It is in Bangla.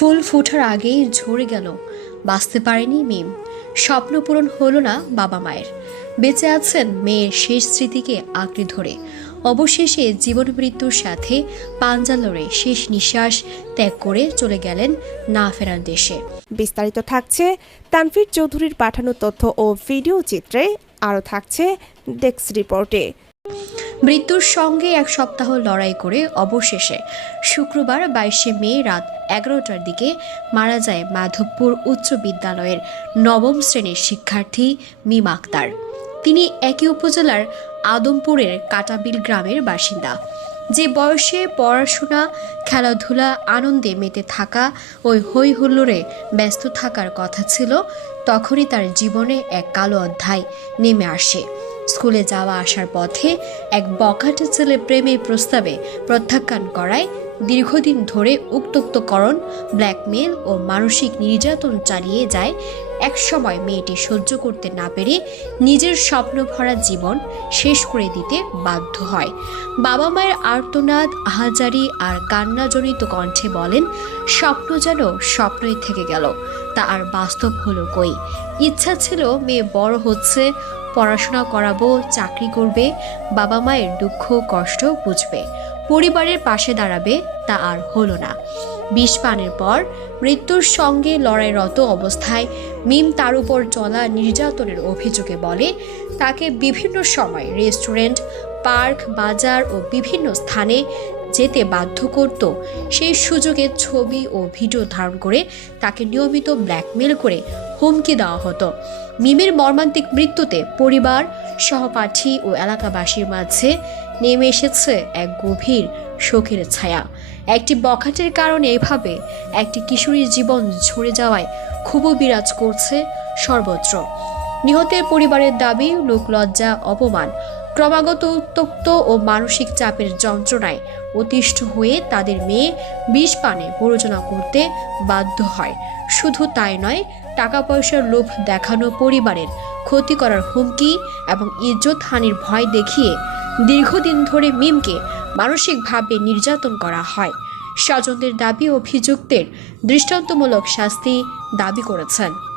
ফুল ফোটার আগেই ঝরে গেল, বাঁচতে পারেনি মিম। স্বপ্ন পূরণ হলো না বাবা মায়ের। বেঁচে আছেন মেয়ের শেষ স্মৃতিকে আঁকড়ে ধরে। অবশেষে জীবন মৃত্যুর সাথে পাঞ্জা লড়ে শেষ নিঃশ্বাস ত্যাগ করে চলে গেলেন না ফেরার দেশে। বিস্তারিত থাকছে তানভীর চৌধুরীর পাঠানো তথ্য ও ভিডিও চিত্রে, আরও থাকছে ডেস্ক রিপোর্টে। মৃত্যুর সঙ্গে এক সপ্তাহ লড়াই করে অবশেষে শুক্রবার 22শে মে রাত 11টার দিকে মারা যায় মাধবপুর উচ্চ বিদ্যালয়ের নবম শ্রেণীর শিক্ষার্থী মিম আক্তার। তিনি একই উপজেলার আদমপুরের কাটাবিল গ্রামের বাসিন্দা। যে বয়সে পড়াশোনা, খেলাধুলা, আনন্দে মেতে থাকা, ওই হই হুল্লোড়ে ব্যস্ত থাকার কথা ছিল, তখনই তার জীবনে এক কালো অধ্যায় নেমে আসে। স্কুলে যাওয়া আসার পথে এক বখাটে ছেলে প্রেমের প্রস্তাবে প্রত্যাখ্যান করায় দীর্ঘদিন ধরে উত্ত্যক্তকরণ, ব্ল্যাকমেল ও মানসিক নির্যাতন চালিয়ে যায়। এক সময় মেয়েটি সহ্য করতে না পেরে নিজের স্বপ্ন ভরা জীবন শেষ করে দিতে বাধ্য হয়। বাবা মায়ের আর্তনাদ, আহাজারি আর কান্নাজনিত কণ্ঠে বলেন, স্বপ্ন যেন স্বপ্নই থেকে গেল, তা আর বাস্তব হলো কই। ইচ্ছা ছিল মেয়ে বড় হচ্ছে, পড়াশোনা করাবো, চাকরি করবে, বাবা মায়ের দুঃখ কষ্ট বুঝবে, পরিবারের পাশে দাঁড়াবে, তা আর হলো না। বিষ পানের পর মৃত্যুর সঙ্গে লড়াইরত অবস্থায় মিম তার উপর চলা নির্যাতনের অভিযোগে বলে, তাকে বিভিন্ন সময় রেস্টুরেন্ট, পার্ক, বাজার ও বিভিন্ন স্থানে যেতে বাধ্য করত। সেই সুযোগে ছবি ও ভিডিও ধারণ করে তাকে নিয়মিত ব্ল্যাকমেল করে হুমকি দেওয়া হতো। মিমের মর্মান্তিক মৃত্যুতে পরিবার, সহপাঠী ও এলাকাবাসীর মাঝে নেমে এসেছে এক গভীর শোকের ছায়া। একটি বখাটের কারণে এভাবে একটি কিশোরীর জীবন ঝরে যাওয়ায় ক্ষোভও বিরাজ করছে সর্বত্র। নিহতের পরিবারের দাবি, লোকলজ্জা, অপমান, ক্রমাগত উত্তপ্ত ও মানসিক চাপের যন্ত্রণায় অতিষ্ঠ হয়ে তাদের মেয়ে বিষ পানে প্ররোচনা করতে বাধ্য হয়। শুধু তাই নয়, টাকা পয়সার লোভ দেখানো, পরিবারের ক্ষতি করার হুমকি এবং ইজ্জতহানির ভয় দেখিয়ে দীর্ঘদিন ধরে মিমকে মানসিকভাবে নির্যাতন করা হয়। স্বজনদের দাবি, অভিযুক্তের দৃষ্টান্তমূলক শাস্তি দাবি করেছেন।